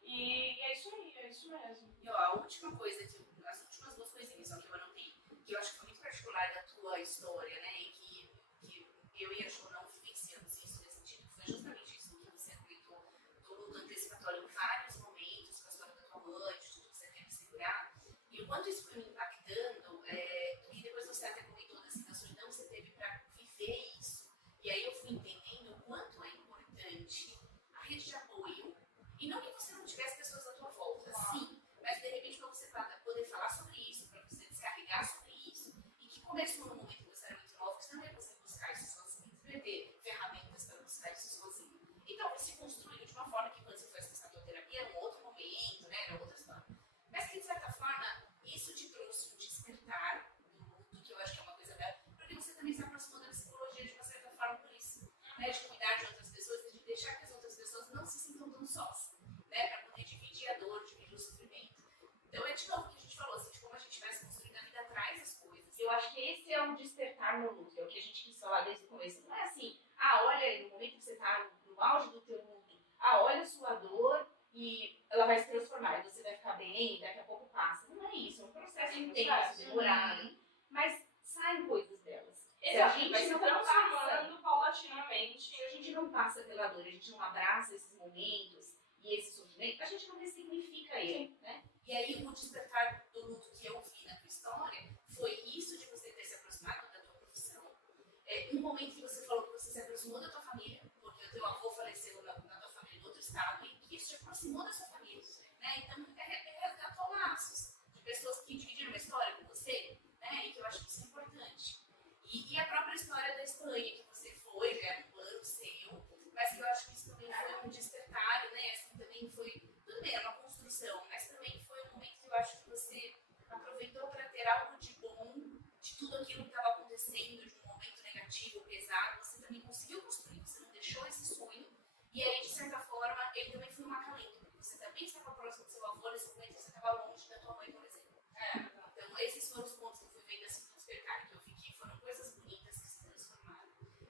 E é isso aí, é isso mesmo. E ó, a última coisa, as últimas duas coisinhas só que eu anotei, que eu acho que foi muito particular da tua história, né, e que eu e a Jo não vivenciamos isso nesse sentido, que foi justamente isso que você comentou, do luto antecipatório em vários momentos, com a história da tua mãe, de tudo que você teve que segurar, e o quanto isso foi me impactando, e depois você até comentou da solidão que você teve para viver isso, e aí eu fui entendendo o quanto é importante a rede de apoio, e não que você não tivesse pessoas à tua volta, sim, mas de repente para você poder falar sobre isso, para você descarregar sobre isso, e que começou no momento que você era muito nova, que você não ia conseguir buscar isso sozinho, você ia ter ferramentas para buscar isso sozinho. Então se construiu de uma forma que quando você foi acessar a tua terapia era um outro momento, né, era outra história. Mas que de certa forma isso te trouxe um despertar do que eu acho que é uma coisa dela, porque você também se aproximou da psicologia de uma certa forma por isso, né, de cuidar de outras pessoas e de deixar que as outras pessoas não se sintam tão sós, né, para poder dividir a dor, dividir o sofrimento. Então é de novo o que a gente falou, assim, de como a gente vai se construindo a vida atrás das coisas. Eu acho que esse é um despertar no luto, é o que a gente quis falar desde o começo. Não é assim, olha, no momento que você está no auge do teu luto, olha a sua dor e ela vai se transformar, e você vai ficar bem, e daqui a pouco passa. Não é isso, é um processo intenso, demorado, mas saem coisas delas. Exato, a gente vai se não transformando paulatinamente. Se a gente não passa pela dor, a gente não abraça esses momentos e esse sofrimento, a gente não ressignifica ele, né? E aí o despertar do luto que eu vi na tua história foi isso de você ter se aproximado da tua profissão. Um momento que você falou que você se aproximou da tua família, porque o teu avô faleceu na tua família em outro estado, e que isso te aproximou da sua família. Né? Então, resgatou laços de pessoas que dividiram uma história com você, né? E que eu acho que isso é importante. E a própria história da Espanha, que você foi, já era um plano seu, mas que eu acho que isso também foi um despertar, né? Assim, também foi, tudo bem, é uma construção, mas também foi um momento que eu acho que você aproveitou para ter algo de bom, de tudo aquilo que estava acontecendo, de um momento negativo, pesado, você também conseguiu construir, você não deixou esse sonho, e aí, de certa forma, ele também foi um acalento, porque você também estava próximo do seu avô, nesse momento você estava longe da tua mãe, por exemplo. Então, esses foram os pontos que eu fui vendo assim, no despertar, que eu vi que foram coisas bonitas que se transformaram.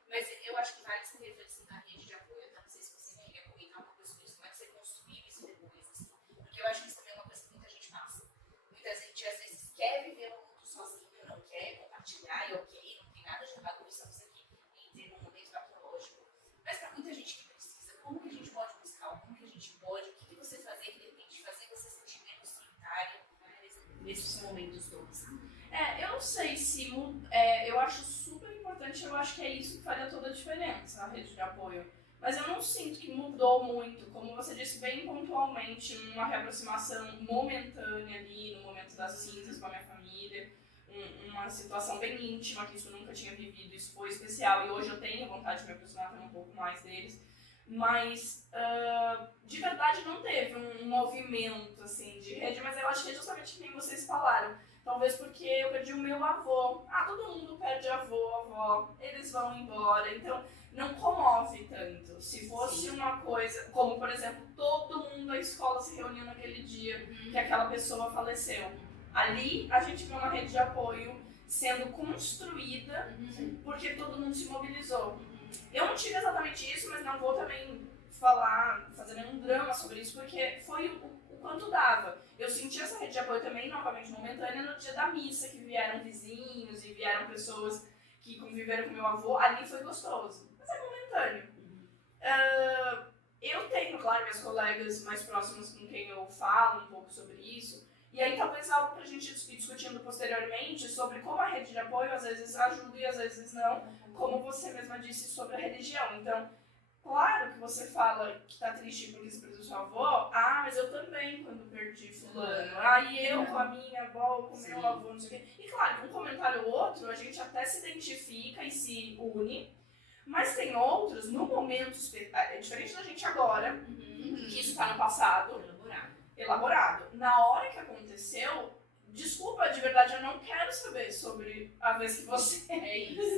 Mas eu acho que vale essa reflexão da rede de apoio, tá? Não sei se você queria comentar uma coisa sobre isso, como é que você construiu isso depois, assim. Porque eu acho que isso também é uma coisa que muita gente passa. Muita gente, às vezes, quer viver um mundo sozinho, não quer compartilhar, e ok, não tem nada de errado com isso, estamos aqui em ter um momento patológico. Mas para muita gente que precisa, como que a gente pode buscar, como que a gente pode, o que você fazer que de repente fazer você sentir menos solitário, né, nesses momentos todos? Eu não sei se eu acho super importante, eu acho que é isso que faria toda a diferença, a rede de apoio. Mas eu não sinto que mudou muito, como você disse bem pontualmente, uma reaproximação momentânea ali, no momento das cinzas com a minha família, uma situação bem íntima, que isso eu nunca tinha vivido, isso foi especial, e hoje eu tenho vontade de me aproximar também um pouco mais deles. Mas, de verdade, não teve um movimento, assim, de rede, mas eu acho que é justamente que nem vocês falaram. Talvez porque eu perdi o meu avô. Todo mundo perde avô, avó, eles vão embora, então não comove tanto. Se fosse uma coisa, como por exemplo, todo mundo da escola se reuniu naquele dia que aquela pessoa faleceu. Ali a gente vê uma rede de apoio sendo construída porque todo mundo se mobilizou. Eu não tive exatamente isso, mas não vou também fazer nenhum drama sobre isso, porque foi o quanto dava. Eu senti essa rede de apoio também, novamente momentânea, no dia da missa, que vieram vizinhos e vieram pessoas que conviveram com meu avô. Ali foi gostoso, mas é momentâneo. Eu tenho, claro, minhas colegas mais próximas com quem eu falo um pouco sobre isso, e aí talvez algo pra gente ir discutindo posteriormente sobre como a rede de apoio às vezes ajuda e às vezes não, como você mesma disse sobre a religião. Então, claro que você fala que tá triste porque você perdeu seu avô, mas eu também quando perdi fulano, e eu com a minha avó, com o meu avô, não sei o quê. E claro, um comentário ou outro, a gente até se identifica e se une, mas tem outros, no momento, é diferente da gente agora, que isso tá no passado, elaborado. Na hora que aconteceu, desculpa, de verdade, eu não quero saber sobre a vez que você...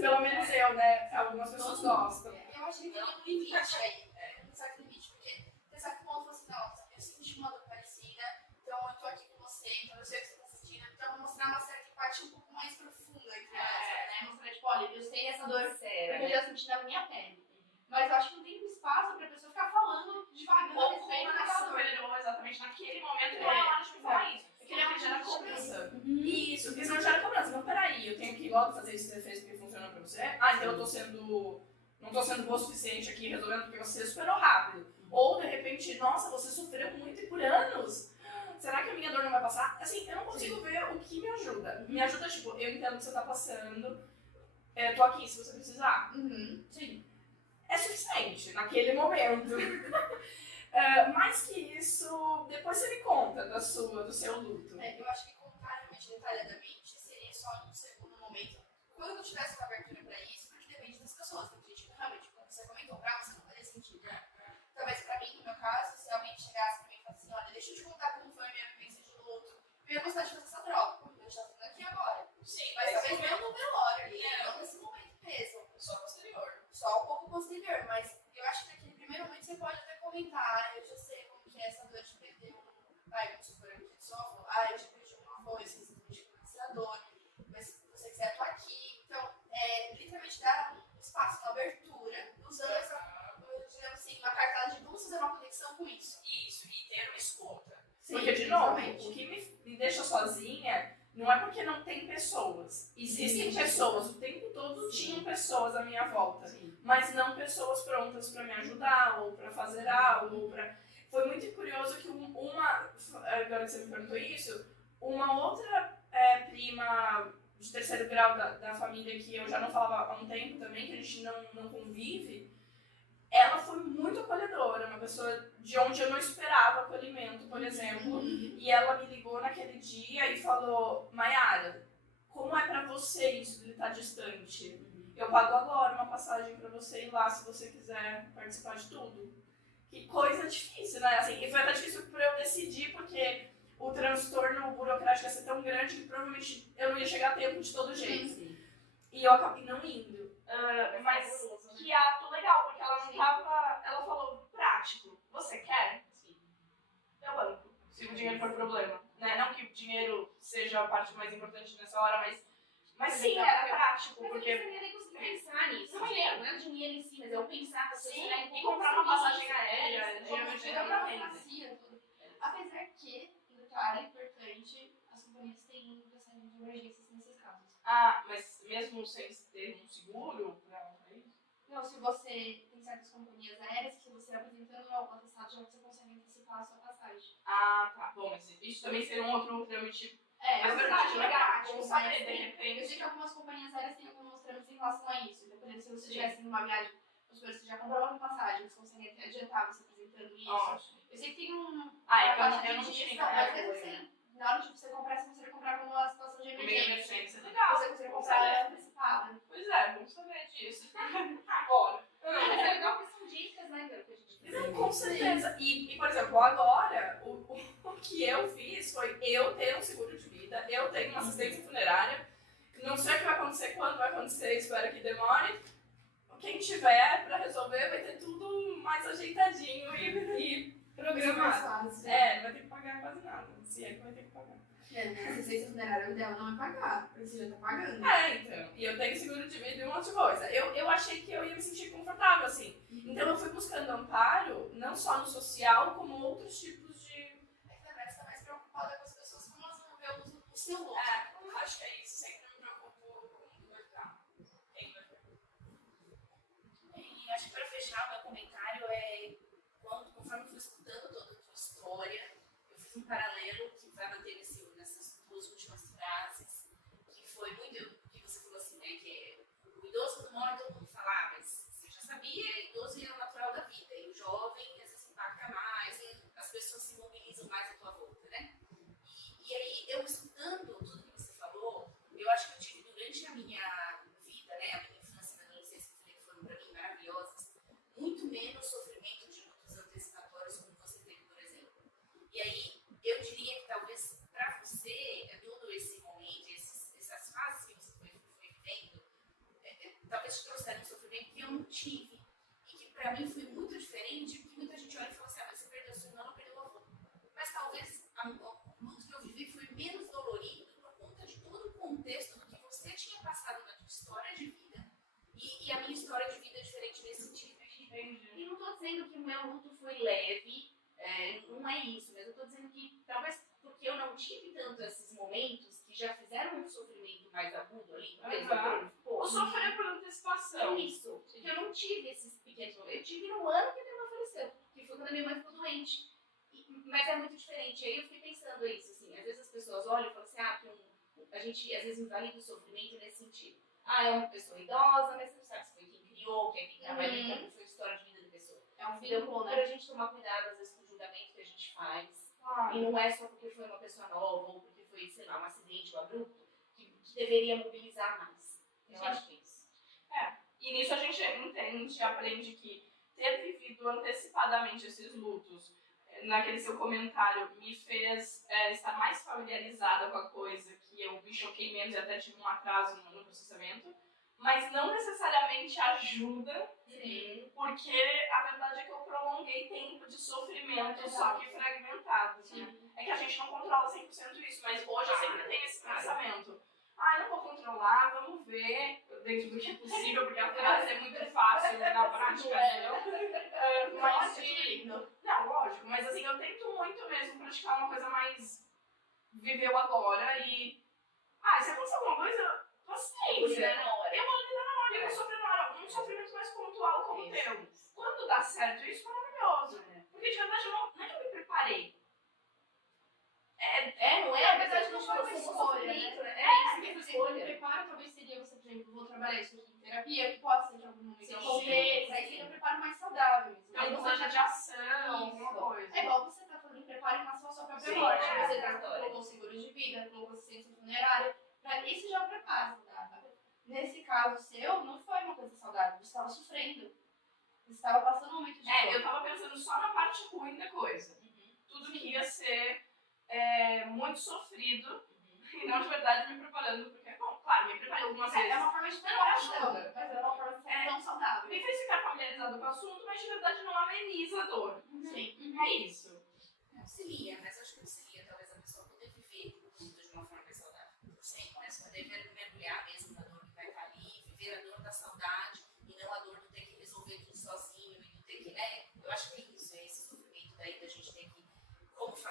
Pelo menos eu, né? Algumas pessoas gostam. Eu acho que tem um limite aí, um certo limite, porque você sabe que o mundo assim, não, eu senti uma dor parecida, então eu tô aqui com você, então eu sei o que você tá sentindo, então mostrar uma certa empatia um pouco mais profunda entre nós, né? Mostrar, tipo, olha, eu sei essa dor porque eu já senti na minha pele. Mas eu acho que não tem espaço pra pessoa ficar falando devagar a respeito daquela dor. Exatamente, naquele momento não é hora de me falar isso. Porque ele gera cobrança. Isso, porque senão gera cobrança. Não, peraí, eu tenho que logo fazer isso que você fez porque funcionou pra você. Então eu não tô sendo boa o suficiente aqui resolvendo porque você superou rápido. Ou de repente, nossa, você sofreu muito e por anos. Será que a minha dor não vai passar? Assim, eu não consigo ver o que me ajuda. Me ajuda, tipo, eu entendo o que você tá passando. Tô aqui se você precisar. Sim. É suficiente naquele momento. Mais que isso, depois você me conta do seu luto. Eu acho que completamente detalhadamente seria só um segundo momento. Quando eu tivesse uma abertura pra isso, porque depende das pessoas. Tem gente que realmente, como você comentou, pra você não faria sentido. Talvez pra mim, no meu caso, se alguém chegasse pra mim e falasse assim, olha, deixa eu te contar como foi a minha vivência de luto, eu ia gostar de fazer essa troca, porque a gente tá fazendo aqui agora. Sim, mas talvez não no velório ali, não nesse momento mesmo. Só posterior. Só um pouco posterior, mas eu acho que naquele primeiro momento você pode até comentar, eu já sei como que é essa dor de perder vamos supor, eu perdi seu avô, eu já perdi um avô, eu esqueci de conhecer a dor, mas se você quiser, eu tô aqui. Então, literalmente dar um espaço, uma abertura, usando essa, digamos assim, uma cartada de vamos fazer uma conexão com isso. Isso, e ter uma escuta. Sim, porque, de novo, exatamente. o que me deixa sozinha não é porque não tem pessoas. Existem pessoas, o tempo todo tinham pessoas à minha volta. Mas não pessoas prontas pra me ajudar, ou pra fazer algo, ou pra... Foi muito curioso que agora agora que você me perguntou isso, uma outra prima de terceiro grau da família que eu já não falava há um tempo também, que a gente não convive, ela foi muito acolhedora, uma pessoa de onde eu não esperava acolhimento, por exemplo, e ela me ligou naquele dia e falou, Mayara, como é pra você isso de estar distante? Eu pago agora uma passagem pra você ir lá se você quiser participar de tudo. Que coisa difícil, né? Assim, e foi até difícil pra eu decidir, porque o transtorno burocrático ia ser tão grande que provavelmente eu não ia chegar a tempo de todo jeito. E eu acabei não indo. Mas que ato legal, porque ela não tava. Ela falou prático. Você quer? Sim. Eu banco. Se o dinheiro for problema. Né? Não que o dinheiro seja a parte mais importante nessa hora, mas sim, era prático. Porque você não ia nem conseguir pensar nisso. Não é o dinheiro em si, mas é o pensar pra você chegar e comprar uma passagem aérea, burocracia, tudo. Apesar que, detalhe importante, as companhias têm passagens de emergências nesses casos. Ah, mas mesmo sem ter um seguro pra isso? Não, se você tem certas companhias aéreas que você apresentando o atestado, já você consegue antecipar a sua passagem. Ah, tá. Bom, mas isso também seria um outro trâmite. Mas verdade, legal. Vamos saber, de Eu repente. sei que algumas companhias aéreas têm alguns trâmites em relação a isso. Dependendo se você estivesse numa viagem, você já comprou uma passagem, eles conseguem até adiantar você apresentando isso. Ótimo. Eu sei que tem um. Eu não tinha mas mesmo assim, na hora de você comprar, você consegue comprar como uma situação de emergência. Legal. Você consegue comprar antecipada. Pois é, vamos saber disso. Agora. Mas é legal que são dicas, né, que a gente fez. Não, com certeza. E, por exemplo, agora, o que eu fiz foi eu ter um seguro de vida, eu tenho uma assistência funerária. Não sei o que vai acontecer, quando vai acontecer, espero que demore. Quem tiver pra resolver vai ter tudo mais ajeitadinho e programado. Não vai ter que pagar quase nada. Se é que vai ter que pagar. A assistência funerária, o dela não é pagar, porque você já tá pagando. Então. E eu tenho seguro de vida e um monte de coisa. Eu achei que eu ia me sentir confortável, assim. Então eu fui buscando amparo, não só no social, como outros tipos de... É que na verdade você tá mais preocupada com as pessoas como elas vão ver o seu luto. Eu acho que é isso. Sempre me preocupo com o que vai ficar. E acho que para fechar, o meu comentário é, conforme eu fui escutando toda a tua história, eu fiz um paralelo que vai bater nessas duas últimas frases, que foi muito o que você falou assim, né, que o idoso quando morre todo mundo fala, mas você já sabia, idoso é o natural da vida, e o jovem às vezes impacta mais, as pessoas se mobilizam mais à tua volta, né? E aí, eu escutando tudo que você falou, eu acho que eu tive durante a minha vida, né, a minha infância e a adolescência, que foram para mim maravilhosas, muito menos sofrimento de lutos antecipatórios como você teve, por exemplo. E aí, eu diria que talvez para você, todo esse momento, essas fases que você foi vivendo, talvez te trouxeram um sofrimento que eu não tive. E que para mim foi muito diferente, porque muita gente olha e fala assim, mas você perdeu seu irmão, não perdeu o avô. Mas talvez o luto que eu vivi foi menos dolorido por conta de todo o contexto do que você tinha passado na sua história de vida. E a minha história de vida é diferente nesse sentido. E não estou dizendo que o meu luto foi leve, não é isso, mas eu estou dizendo que talvez porque eu não tive tanto esses momentos que já fizeram um sofrimento mais agudo ali, por exemplo, O sofrer por antecipação. Isso, porque eu não tive esses pequenos momentos. Eu tive no ano que a minha mãe faleceu, que foi quando a minha mãe ficou doente. Mas é muito diferente. Aí eu fiquei pensando isso, assim, às vezes as pessoas olham e falam assim, a gente às vezes invalida o sofrimento nesse sentido. É uma pessoa idosa, mas você não sabe se foi quem criou, quem trabalhou, como foi a história de vida da pessoa. É um Então, vínculo, para a gente tomar cuidado, às vezes, com o julgamento que a gente faz. E não é só porque foi uma pessoa nova ou porque foi, sei lá, um acidente ou abrupto que deveria mobilizar mais. Eu acho que é isso. E nisso a gente entende, aprende que ter vivido antecipadamente esses lutos, naquele seu comentário, me fez estar mais familiarizada com a coisa, que eu me choquei menos e até tive um atraso no processamento, mas não necessariamente ajuda, porque a verdade é que eu prolonguei tempo de sofrimento, só que fragmentado. Né? É que a gente não controla 100% isso, mas hoje eu sempre tenho esse pensamento. Eu não vou controlar, vamos ver, dentro do que é possível, porque a frase é muito fácil, na prática não. Não, lógico, mas assim, eu tento muito mesmo praticar uma coisa mais viveu agora e... se acontecer alguma coisa, paciência. Eu vou lidar na hora, eu vou sofrer na hora. Um sofrimento mais pontual como o teu. Quando dá certo isso, maravilhoso. Porque de verdade, não é que eu me preparei. Não é? Apesar de não foi uma escolha, né? É isso, O preparo talvez seria você, por exemplo, vou trabalhar isso aqui em terapia, que pode ser que algum momento aconteça, aí seria um preparo mais saudável. Aí você já de ação, alguma coisa. É igual você tá falando de preparo em relação à sua própria Sim, morte. é, Você é. colocou o seguro de vida, colocou assistência funerária. Esse já é o preparo. Nesse caso seu, não foi uma coisa saudável. Você estava sofrendo. Você estava passando um momento de dor. Eu tava pensando só na parte ruim da coisa. Tudo que ia ser muito sofrido e não de verdade me preparando, porque, bom, claro, me preparei algumas vezes. É uma forma de preparação, mas é uma forma de ser tão saudável. Me fez ficar familiarizado com o assunto, mas de verdade não ameniza a dor. Sim. É isso. Auxilia, mas acho que auxilia talvez a pessoa poder viver o luto de uma forma mais saudável. Sim, mas poder mergulhar mesmo na dor que vai estar ali, viver a dor da saudade e não a dor do ter que resolver tudo sozinho e do ter que, né? Eu acho que é isso, é esse sofrimento daí da gente ter que, como que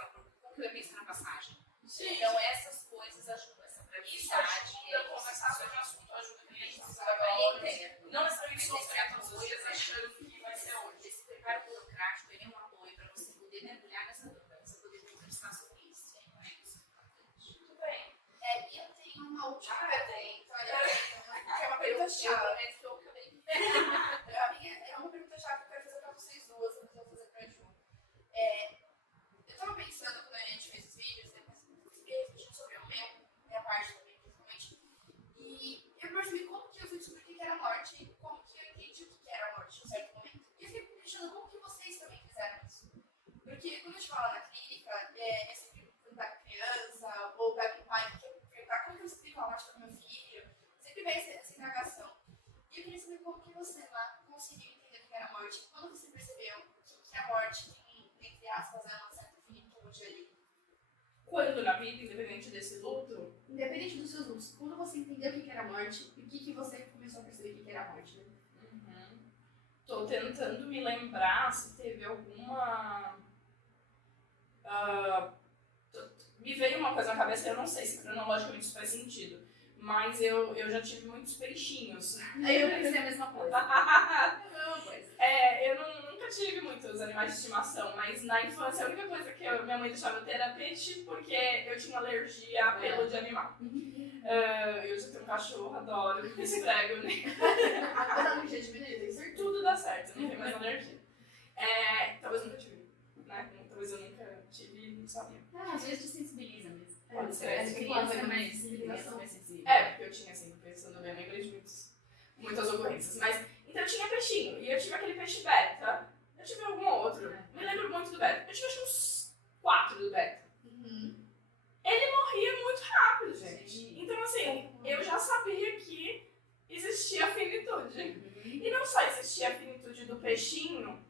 eu ia pensar na passagem? Sim. Então essas coisas ajudam, essa Isso praticidade. ajuda, conversar sobre o assunto ajuda a gente a Isso, saber aí valores. é. Não necessariamente sofrer todos os dias achando que vai ser hoje. Esse preparo burocrático ele é um apoio para você poder mergulhar nessa dor, para você poder conversar sobre isso. É isso importante. Muito bem. E eu tenho uma última pergunta. Que é uma pergunta chave. Eu acabei. É uma pergunta chave que eu quero fazer pra vocês duas, depois eu vou fazer pra Ju. Eu tava pensando quando a gente fez os vídeos, depois eu fiquei refletindo sobre minha parte também, principalmente. E eu percebi como que eu fui descobrir o que era a morte e como que eu entendi o que era a morte em um certo momento. E eu fiquei pensando como que vocês também fizeram isso. Porque quando a gente fala na clínica, é sempre perguntar com criança, ou pega um pai que quer perguntar como que eu explico a morte para meu filho. Sempre vem essa indagação. E eu queria saber como que você lá conseguiu entender o que era a morte. Quando você percebeu que a morte tem, entre aspas, uma certa finitude ali. Quando na vida, independente desse luto, Independente dos seus lutos, quando você entendeu o que era a morte, e o que você começou a perceber o que era a morte, né? Tô tentando me lembrar se teve alguma... me veio uma coisa na cabeça, eu não sei se cronologicamente isso faz sentido, mas eu já tive muitos peixinhos. Aí eu pensei a mesma coisa. Eu nunca tive muitos animais de estimação, mas na infância a única coisa que minha mãe deixava eu ter era peixe, porque eu tinha alergia a pelo de animal. Eu já tenho um cachorro, adoro, esfrego, né? Tudo dá certo, não tem mais alergia. Talvez eu nunca tive, né? Talvez eu nunca tive, não sabia. Às vezes te sensibiliza mesmo. Pode ser. As crianças mais sensíveis. Porque eu tinha assim, pensando bem, lembrei de muitas ocorrências. Mas, então eu tinha peixinho, e eu tive aquele peixe beta, eu tive algum outro, me lembro muito do beta. Eu tive acho que uns 4 do beta. Ele morria muito rápido, gente. Então assim, eu já sabia que existia a finitude. E não só existia a finitude do peixinho,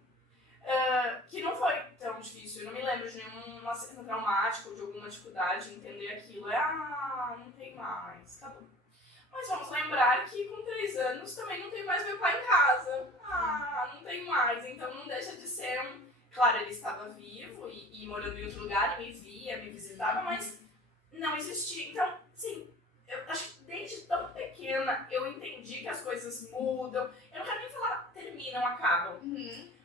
que não foi tão difícil. Eu não me lembro de nenhum acidente traumático, de alguma dificuldade em entender aquilo. Não tem mais, tá bom. Mas vamos lembrar que com 3 anos também não tem mais meu pai em casa. Não tem mais. Então não deixa de ser Claro, ele estava vivo e morando em outro lugar, e me via, me visitava, mas não existia. Então, sim, eu acho que desde tão pequena eu entendi que as coisas mudam. Eu não quero nem falar terminam, acabam.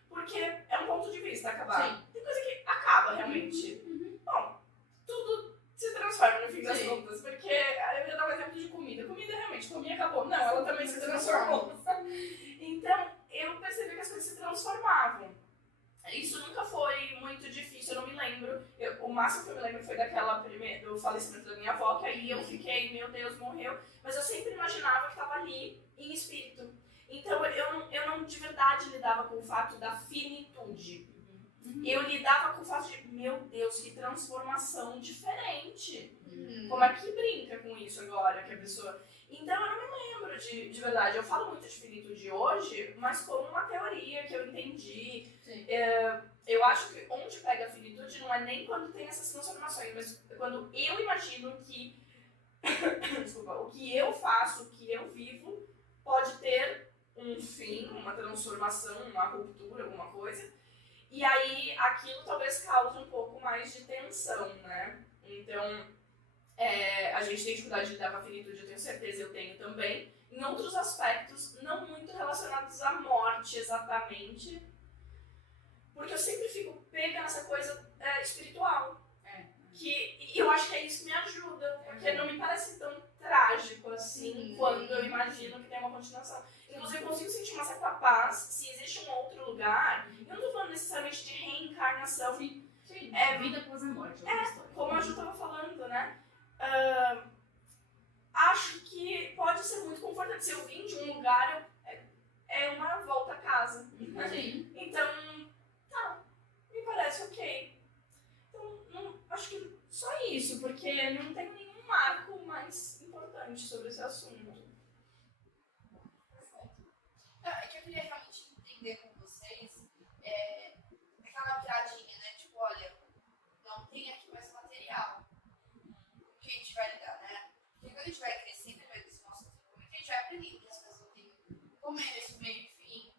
Porque é um ponto de vista acabar. Tem coisa que acaba realmente. Bom, tudo se transforma no fim das contas. Porque eu ia dar um exemplo de comida. Comida realmente, comida acabou. Não, ela também se transformou. Então, eu percebi que as coisas se transformavam. Isso nunca foi muito difícil, eu não me lembro. O máximo que eu me lembro foi do falecimento da minha avó, que aí eu fiquei, meu Deus, morreu. Mas eu sempre imaginava que estava ali em espírito. Então eu não de verdade lidava com o fato da finitude. Eu lidava com o fato de, meu Deus, que transformação diferente. Como é que brinca com isso agora, que a pessoa... Então eu não me lembro de verdade. Eu falo muito de finitude hoje, mas como uma teoria que eu entendi. Eu acho que onde pega a finitude não é nem quando tem essas transformações, mas quando eu imagino que desculpa, o que eu faço, o que eu vivo, pode ter um fim, uma transformação, uma ruptura, alguma coisa. E aí aquilo talvez cause um pouco mais de tensão, né? Então, a gente tem dificuldade de lidar com a finitude, eu tenho certeza, eu tenho também. Em outros aspectos, não muito relacionados à morte exatamente, porque eu sempre fico pega nessa coisa espiritual. Então acho que é isso que me ajuda, porque não me parece tão trágico assim quando eu imagino que tem uma continuação. Inclusive eu consigo sentir uma certa paz se existe um outro lugar. Eu não tô falando necessariamente de reencarnação. Sim. Vida após a morte. Como a Ju tava falando, né? Acho que pode ser muito confortante. Se eu vim de um lugar, é uma volta a casa. Sim. Então, tá, me parece ok. Então, acho que só isso, porque não tem nenhum marco mais importante sobre esse assunto. É que eu queria realmente entender com vocês aquela piadinha, né? Tipo, olha, não tem aqui mais material. O que a gente vai lidar, né? Porque quando a gente vai crescendo, vai desse nosso desenvolvimento, a gente vai aprendendo que as coisas não têm começo, meio e fim,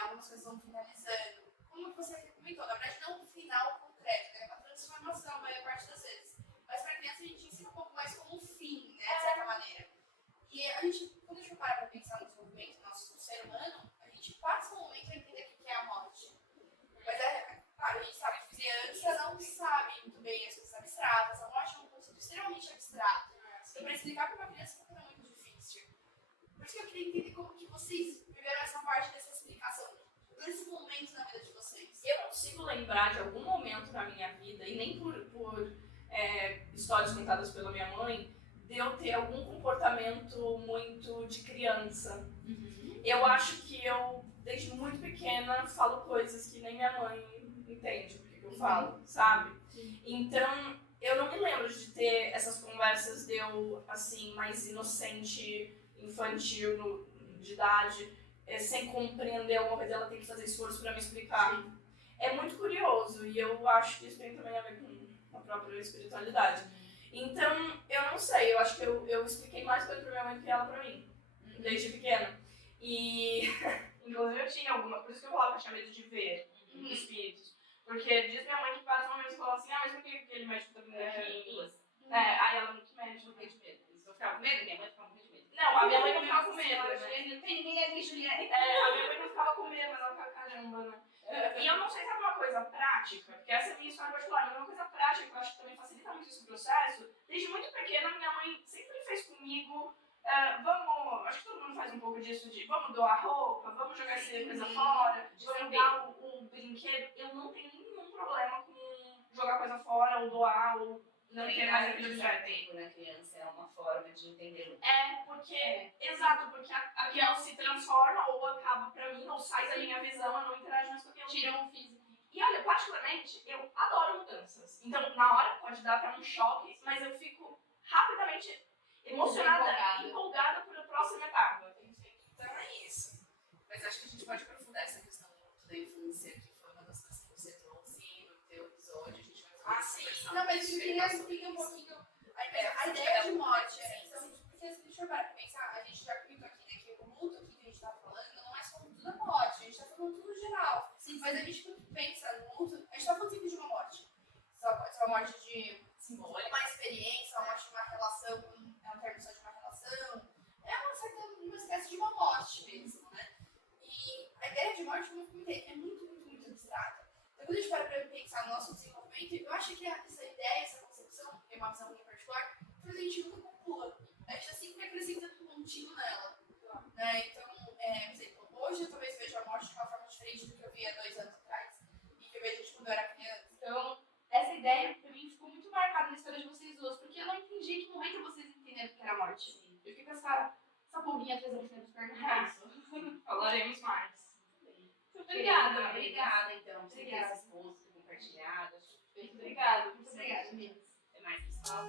algumas coisas vão finalizando. Como você comentou, na verdade não um final concreto, né? É uma transformação a maior parte das vezes. Mas para a criança a gente ensina um pouco mais como um fim, né? De certa maneira. E a gente, quando a gente para para pensar no desenvolvimento do nosso ser humano, a gente passa um momento a entender o que é a morte. Mas claro, a gente sabe que criança não sabe muito bem as coisas abstratas. A morte é um conceito extremamente abstrato. Então, para explicar para uma criança é muito difícil. Por isso que eu queria entender como que vocês viveram essa parte dessa explicação, desse momento na vida de vocês. Eu não consigo lembrar de algum momento na minha vida, e nem por histórias contadas pela minha mãe, de eu ter algum comportamento muito de criança. Eu acho que eu, desde muito pequena, falo coisas que nem minha mãe entende porque eu falo, sabe? Então, eu não me lembro de ter essas conversas de eu, assim, mais inocente, infantil, de idade, sem compreender alguma coisa, ela tem que fazer esforço pra me explicar. É muito curioso, e eu acho que isso tem também a ver com a própria espiritualidade. Então, eu não sei, eu acho que eu expliquei mais coisa pra minha mãe do que ela pra mim, desde pequena. E, inclusive, eu tinha alguma, por isso que eu falava que eu tinha medo de ver espíritos. Porque diz minha mãe que em vários momentos falou assim, mas por que aquele médico tá vindo aqui? Aí ela, que médico? Morrer de medo. Eu ficava com medo, minha mãe ficava com medo. Não, a minha mãe não ficava com medo, né? Não tem ninguém ali, Juliane. A minha mãe não ficava com medo, mas ela ficava, caramba, né? E eu não sei se é uma coisa prática, porque essa é a minha história particular, mas uma coisa prática que eu acho que também facilita muito esse processo. Desde muito pequena, minha mãe sempre fez comigo, acho que todo mundo faz um pouco disso, de vamos doar roupa, vamos jogar essa coisa fora, vamos dar um brinquedo. Eu não tenho nenhum problema com jogar coisa fora, ou doar, ou não ter mais aquele objeto. Na criança é uma forma de entender. Exato, porque aquilo se transforma ou acaba pra mim, ou sai da minha visão, eu não interajo mais com aquilo. Tira um físico. E olha, particularmente, eu adoro mudanças. Então, na hora pode dar até um choque, mas eu fico rapidamente emocionada, empolgada por a próxima etapa. Então é isso. Mas acho que a gente pode aprofundar essa questão muito da infância, que foi uma das coisas que você trouxe no teu episódio. A gente vai Sim. Não, mas eu queria entender um pouquinho a ideia de morte. Então, porque se a gente for para pensar, a gente já comentou aqui, né, que o luto aqui que a gente tá falando não é só o luto da morte, a gente tá falando tudo geral. Sim. Mas a gente quando pensa no luto, a gente tá falando sempre de uma morte. Só pode ser uma morte de uma experiência, uma morte de uma relação, é um termo só de uma relação. É uma espécie de uma morte mesmo, né? E a ideia de morte, como eu comentei, é muito abstrata. Então, quando a gente para pensar no nosso desenvolvimento, eu acho que essa ideia, essa concepção, é uma visão muito particular, mas a gente nunca conclua. A gente está sempre acrescentando um pontinho nela. Né? Então, por exemplo, hoje eu talvez veja a morte de uma forma diferente do que eu via 2 anos atrás. E que eu vejo quando eu era criança. Então, essa ideia, pra mim, ficou muito marcada na história de vocês duas, porque eu não entendi em que momento vocês entenderam que era a morte. Eu fiquei com essa pulguinha atrás da frente dos perguntas. Falaremos mais. Obrigada. Obrigada, então, por ter Obrigada. esse exposto, compartilhado. Muito obrigada, meninas. Até mais, pessoal.